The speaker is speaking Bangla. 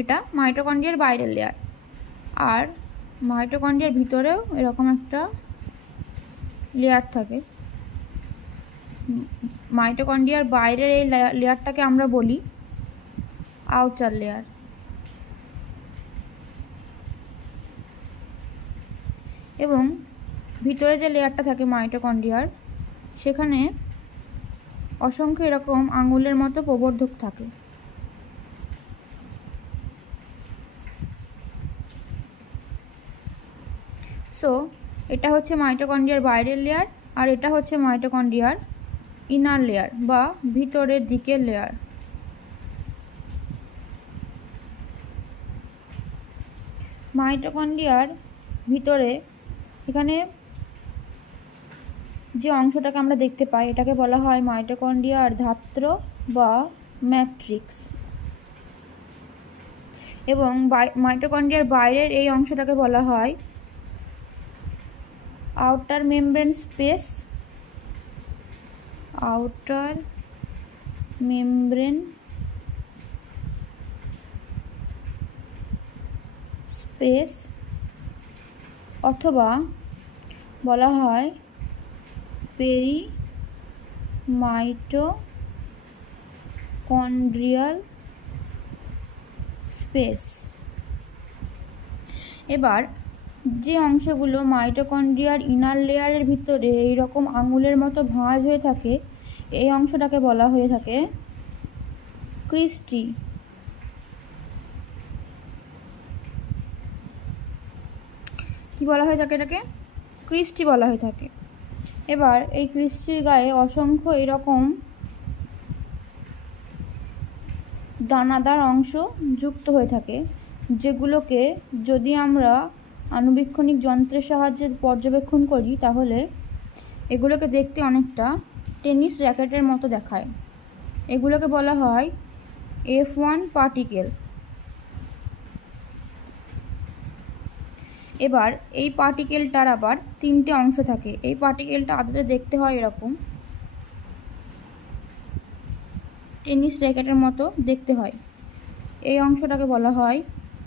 এটা মাইটোকন্ড্রিয়ার বাইরের লেয়ার। আর মাইটোকন্ড্রিয়ার ভিতরেও এরকম একটা লেয়ার থাকে। মাইটোকন্ড্রিয়ার বাইরের এই লেয়ারটাকে আমরা বলি আউটার লেয়ার। এবং ভিতরে যে লেয়ারটা থাকে মাইটোকন্ড্রিয়ার, সেখানে অসংখ্য এরকম আঙুলের মতো প্রবর্ধক থাকে। সো এটা হচ্ছে মাইটোকন্ড্রিয়ার বাইরের লেয়ার, আর এটা হচ্ছে মাইটোকন্ড্রিয়ার ইনার লেয়ার বা ভিতরের দিকের লেয়ার। মাইটোকন্ড্রিয়ার ভিতরে এখানে যে অংশটাকে আমরা দেখতে পাই এটাকে বলা হয় মাইটোকন্ড্রিয়ার ধাত্র বা ম্যাট্রিক্স। এবং মাইটোকন্ড্রিয়ার বাইরের এই অংশটাকে বলা হয় outer membrane space, outer membrane space, অথবা বলা হয় পেরিমাইটোকন্ড্রিয়াল স্পেস। এবার যে অংশগুলো মাইটোকন্ড্রিয়ার ইনার লেয়ারের ভিতরে এইরকম আঙুলের মতো ভাঁজ হয়ে থাকে, এই অংশটাকে বলা হয়ে থাকে ক্রিস্টি। কি বলা হয়ে থাকে? এটাকে ক্রিস্টি বলা হয়ে থাকে। এবার এই ক্রিস্টির গায়ে অসংখ্য এরকম দানাদার অংশ যুক্ত হয়ে থাকে, যেগুলোকে যদি আমরা আণুবীক্ষণিক যন্ত্রের সাহায্যে পর্যবেক্ষণ করি তাহলে এগুলোকে দেখতে অনেকটা টেনিস র্যাকেটের মতো দেখায়। এগুলোকে বলা হয় F1 পার্টিকেল। এবার এই পার্টিকেলটার আবার তিনটে অংশ থাকে। এই পার্টিকেলটা আদতে দেখতে হয় এরকম টেনিস র্যাকেটের মতো দেখতে হয়। এই অংশটাকে বলা হয়